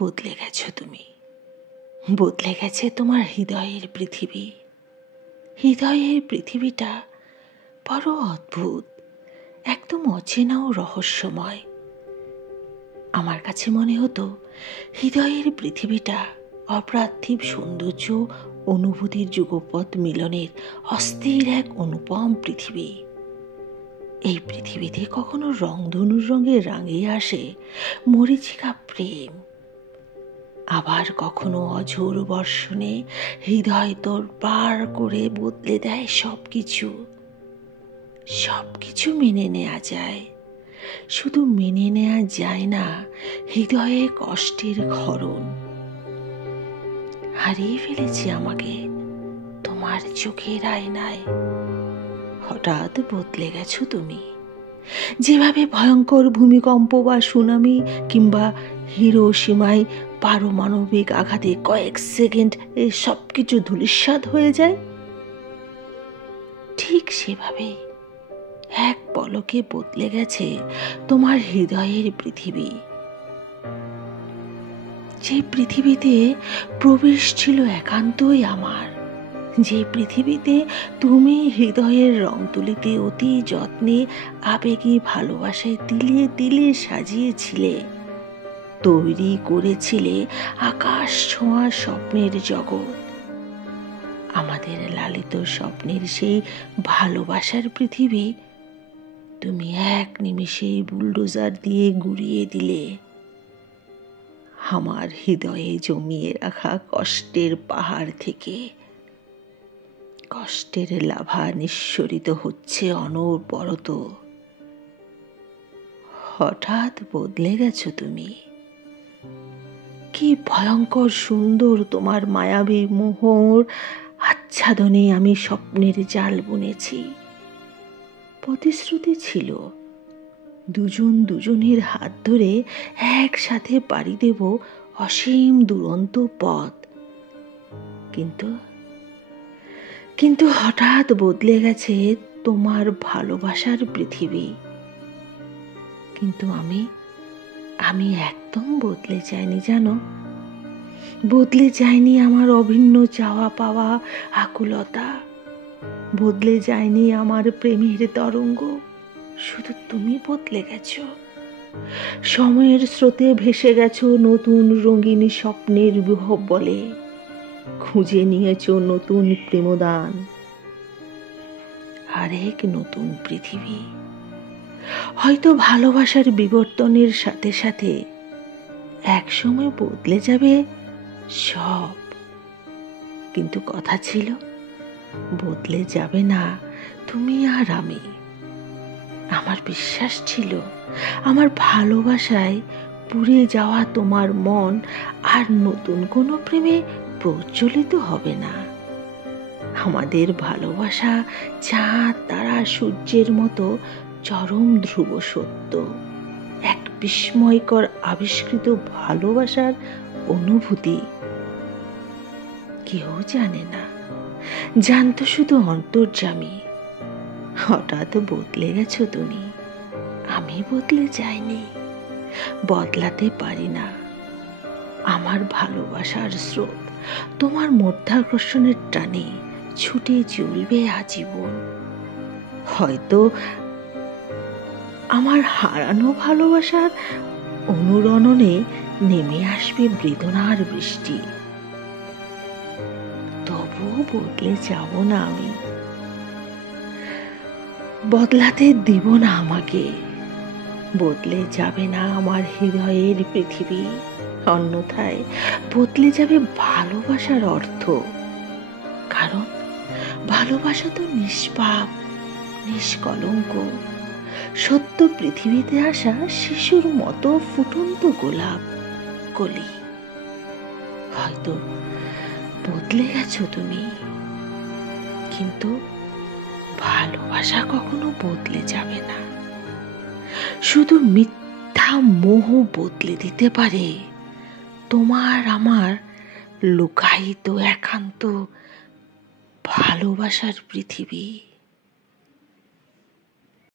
বদলে গেছো তুমি। বদলে গেছে তোমার হৃদয়ের পৃথিবী। হৃদয়ের পৃথিবীটা বড় অদ্ভুত, একদম অচেনা ও রহস্যময়। আমার কাছে মনে হতো হৃদয়ের পৃথিবীটা অপার্থিব সৌন্দর্য, অনুভূতির যুগপৎ মিলনের অস্থির এক অনুপম পৃথিবী। এই পৃথিবীতে কখনো রংধনুর রঙে রাঙিয়ে আসে মরীচিকা প্রেম, আবার কখনো অঝোর বর্ষণে হৃদয় তোড়পাড় করে বদলে দেয় সবকিছু। সবকিছু মেনে নেওয়া যায়, শুধু মেনে নেওয়া যায় না হৃদয়ে কষ্টের ক্ষরণ। হারিয়ে ফেলেছি আমাকে তোমার চোখের আয়নায়। হঠাৎ বদলে গেছো তুমি। যেভাবে ভয়ঙ্কর ভূমিকম্প বা সুনামি কিংবা হিরোশিমায় পারমাণবিক আঘাতে কয়েক সেকেন্ড সবকিছু ধূলিসাৎ হয়ে যায়, ঠিক সেভাবেই এক পলকে বদলে গেছে তোমার হৃদয়ের পৃথিবী। যে পৃথিবীতে প্রবেশ ছিল একান্তই আমার, যে পৃথিবীতে তুমি হৃদয়ের রং তুলিতে অতি যত্নে আবেগী ভালোবাসায় তিলে তিলে সাজিয়েছিলে, তৈরি করেছিলে আকাশ ছোঁয়া স্বপ্নের জগৎ। আমাদের লালিত স্বপ্নের সেই ভালোবাসার পৃথিবী তুমি এক নিমেষেই বুলডোজার দিয়ে গুড়িয়ে দিলে। আমার হৃদয়ে জমিয়ে রাখা কষ্টের পাহাড় থেকে কষ্টের লাভা নিঃসরিত হচ্ছে অনবরত। হঠাৎ বদলে গেছো তুমি। কি ভয়ঙ্কর সুন্দর তোমার মায়াবী মোহর আচ্ছাদনে আমি স্বপ্নের জাল বুনেছি। প্রতিশ্রুতি ছিল দুজন দুজনের হাত ধরে একসাথে পাড়ি দেব অসীম দুরন্ত পথ। কিন্তু হঠাৎ বদলে গেছে তোমার ভালোবাসার পৃথিবী। কিন্তু আমি একদম বদলে যাইনি জানো। বদলে যায়নি আমার অভিন্ন চাওয়া পাওয়া আকুলতা, বদলে যায়নি আমার প্রেমের তরঙ্গ। শুধু তুমি বদলে গেছো। সময়ের স্রোতে ভেসে গেছো নতুন রঙিন স্বপ্নের বিহব বলে, খুঁজে নিয়েছো নতুন প্রেমদান, আরেক নতুন পৃথিবী। হয়তো ভালোবাসার বিবর্তনের সাথে সাথে একসময় বদলে যাবে সব, কিন্তু কথা ছিল বদলে যাবে না তুমি আর আমি। আমার বিশ্বাস ছিল আমার ভালোবাসায় পুড়ে যাওয়া তোমার মন আর নতুন কোনো প্রেমে প্রজ্বলিত হবে না। আমাদের ভালোবাসা চাঁদ তারা সূর্যের মতো চরম ধ্রুব সত্য, এক বিস্ময়কর আবিষ্কৃত ভালোবাসার অনুভূতি। কেউ জানে না, জানতো শুধু অন্তর্যামী। হঠাৎ বদলে গেছো তুমি। আমি বদলে যাইনি, বদলাতে পারি না। আমার ভালোবাসার স্রোত তোমার মধ্যাকর্ষণের টানে ছুটে চলবে আজীবন। হয়তো আমার হারানো ভালোবাসার অনুরণনে নেমে আসবে বেদনার বৃষ্টি, তবুও বদলে যাব না আমি। বদলাতে দিব না আমাকে। বদলে যাবে না আমার হৃদয়ের পৃথিবী, অন্যথায় বদলে যাবে ভালোবাসার অর্থ। কারণ ভালোবাসা তো নিষ্পাপ, নিষ্কলঙ্ক, সত্য পৃথিবীতে আসা শিশুর মতো ফুটন্ত গোলাপ কলি। হয়তো বদলে গেছো তুমি, কিন্তু ভালোবাসা কখনো বদলে যাবে না। শুধু মিথ্যা মোহ বদলে দিতে পারে তোমার আমার লুকায়িত একান্ত ভালোবাসার পৃথিবী।